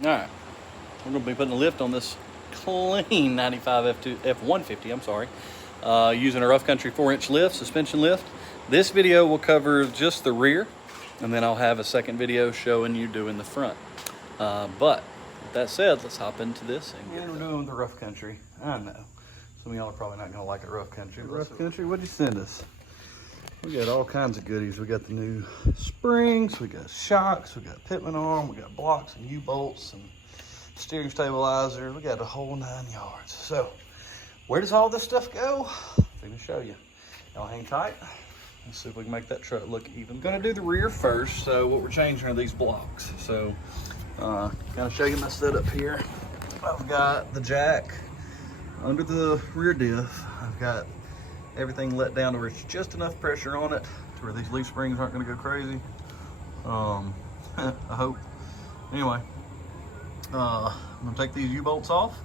All right, we're gonna be putting a lift on this clean 95 F-150, I'm sorry, using a rough country 4-inch lift, suspension lift. This video will cover just the rear, and then I'll have a second video showing you doing the front. But with that said, let's hop into this and get we're doing the rough country. I know some of y'all are probably not gonna like it rough country. Rough country, what'd you send us? We got all kinds of goodies. We got the new springs, we got shocks, we got pitman arm, we got blocks and U-bolts and steering stabilizer. We got a whole 9 yards. So where does all this stuff go? I'm gonna show you. Y'all hang tight. Let's see if we can make that truck look even. I'm gonna do the rear first. So what we're changing are these blocks. So kind of show you my setup here. I've got the jack under the rear diff. I've got everything let down to where it's just enough pressure on it to where these leaf springs aren't going to go crazy. I hope. Anyway, I'm going to take these U-bolts off,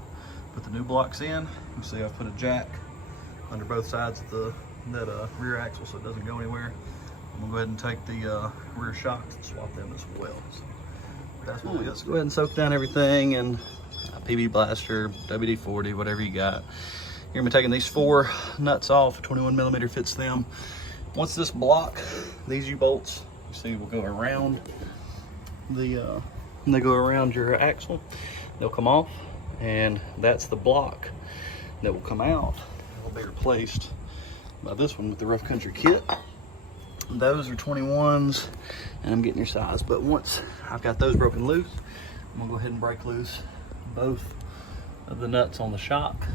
put the new blocks in. You see I've put a jack under both sides of that rear axle so it doesn't go anywhere. I'm going to go ahead and take the rear shocks and swap them as well. So that's what let's go ahead and soak down everything in PB Blaster, WD-40, whatever you got. You're gonna be taking these 4 nuts off. 21 millimeter fits them. Once this block, these U-bolts, you see, will go around they go around your axle. They'll come off, and that's the block that will come out. It will be replaced by this one with the rough country kit. Those are 21s, and I'm getting your size. But once I've got those broken loose, I'm gonna go ahead and break loose both of the nuts on the shock.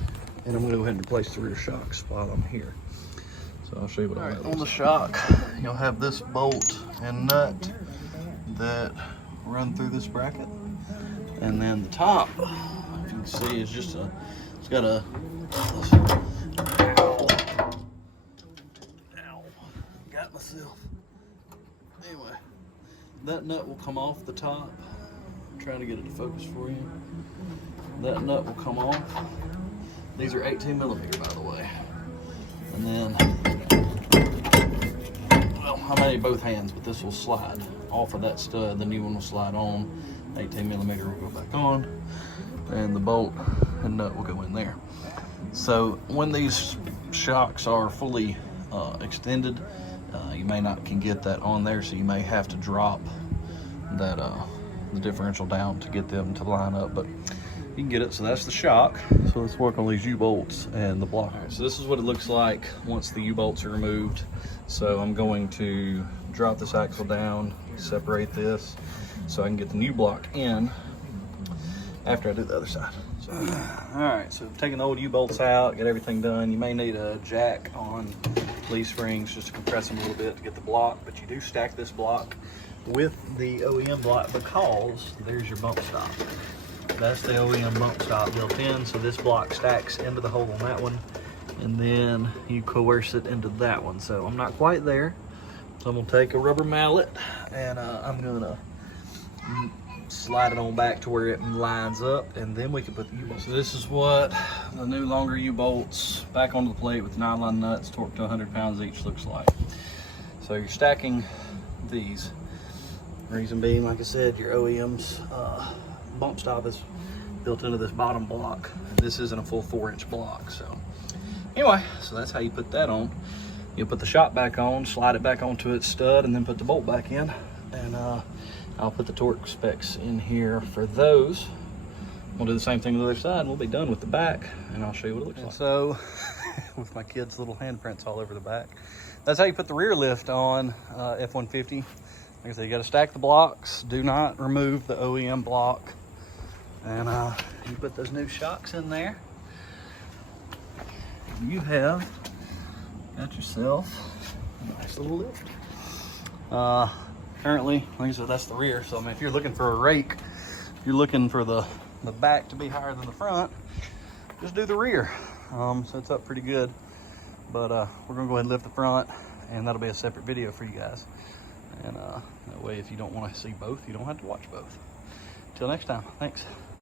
And I'm going to go ahead and replace the rear shocks while I'm here. So I'll show you what I'm on the shock. You'll have this bolt and nut that run through this bracket. And then the top, if you can see, is just it's got a, ow, got myself. Anyway, that nut will come off the top. I'm trying to get it to focus for you. That nut will come off. These are 18 millimeter, by the way. And then, well, I made both hands, but this will slide off of that stud. The new one will slide on. 18 millimeter will go back on, and the bolt and nut will go in there. So when these shocks are fully extended, you may not can get that on there, so you may have to drop that the differential down to get them to line up. But you can get it. So that's the shock. So let's work on these U-bolts and the block. All right, so this is what it looks like once the U-bolts are removed. So I'm going to drop this axle down, separate this so I can get the new block in after I do the other side. So, all right, so taking the old U-bolts out, get everything done. You may need a jack on leaf springs just to compress them a little bit to get the block, but you do stack this block with the OEM block because there's your bump stop. That's the OEM bump stop built in, so this block stacks into the hole on that one, and then you coerce it into that one. So I'm not quite there, so I'm gonna take a rubber mallet and I'm gonna slide it on back to where it lines up, and then we can put the U-bolts. So this is what the new longer U-bolts back onto the plate with nylon nuts torqued to 100 pounds each looks like. So you're stacking these. Reason being, like I said, your OEM's bump stop is built into this bottom block. This isn't a full 4-inch block. So anyway, so that's how you put that on. You'll put the shock back on, slide it back onto its stud, and then put the bolt back in. And I'll put the torque specs in here for those. We'll do the same thing on the other side, and we'll be done with the back, and I'll show you what it looks like. So with my kids' little handprints all over the back, that's how you put the rear lift on F-150. Like I said, you got to stack the blocks. Do not remove the OEM block. And you put those new shocks in there. You have got yourself a nice little lift. Currently, like I said, that's the rear. So I mean, if you're looking for a rake, if you're looking for the back to be higher than the front, just do the rear. So it's up pretty good. But we're gonna go ahead and lift the front, and that'll be a separate video for you guys. And that way, if you don't want to see both, you don't have to watch both. Till next time, thanks.